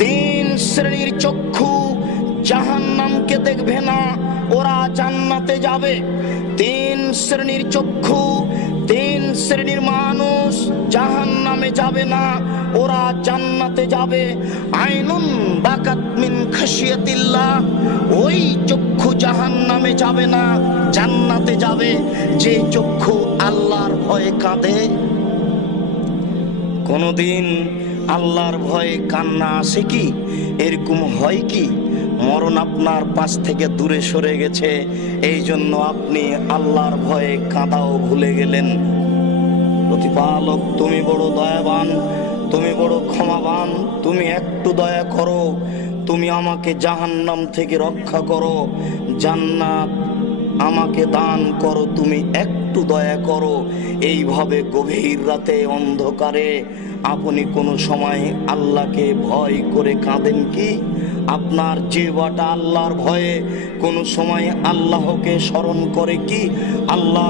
তিন শ্রেণীর চক্ষু জাহান্নামকে দেখবে না, ওরা জান্নাতে যাবে। তিন শ্রেণীর চক্ষু, তিন শ্রেণীর মানুষ জাহান্নামে যাবে না, ওরা জান্নাতে যাবে। আইনুন বাকাত মিন খাশিয়াতিল্লাহ, ওই চক্ষু জাহান্নামে যাবে না, জান্নাতে যাবে। যে চক্ষু আল্লাহর ভয়ে কাঁদে। কোনদিন আল্লাহর ভয়ে কান্না আসে কি? এরকম হয় কি? মরণ আপনার পাশ থেকে দূরে সরে গেছে, এই জন্য আপনি আল্লাহর ভয়ে কাঁদাও ভুলে গেলেন। প্রতিপালক তুমি বড় দয়াবান, তুমি বড় ক্ষমাবান, তুমি একটু দয়া করো, তুমি আমাকে জাহান্নাম থেকে রক্ষা করো, জান্নাত আমাকে দান করো, তুমি একটু দয়া করো। এইভাবে গভীর রাতে অন্ধকারে আপনি কোনো সময় আল্লাহকে ভয় করে কাঁদেন কি? আপনার জিহ্বাটা আল্লাহর ভয়ে কোনো সময় আল্লাহকে স্মরণ করে কি? আল্লাহ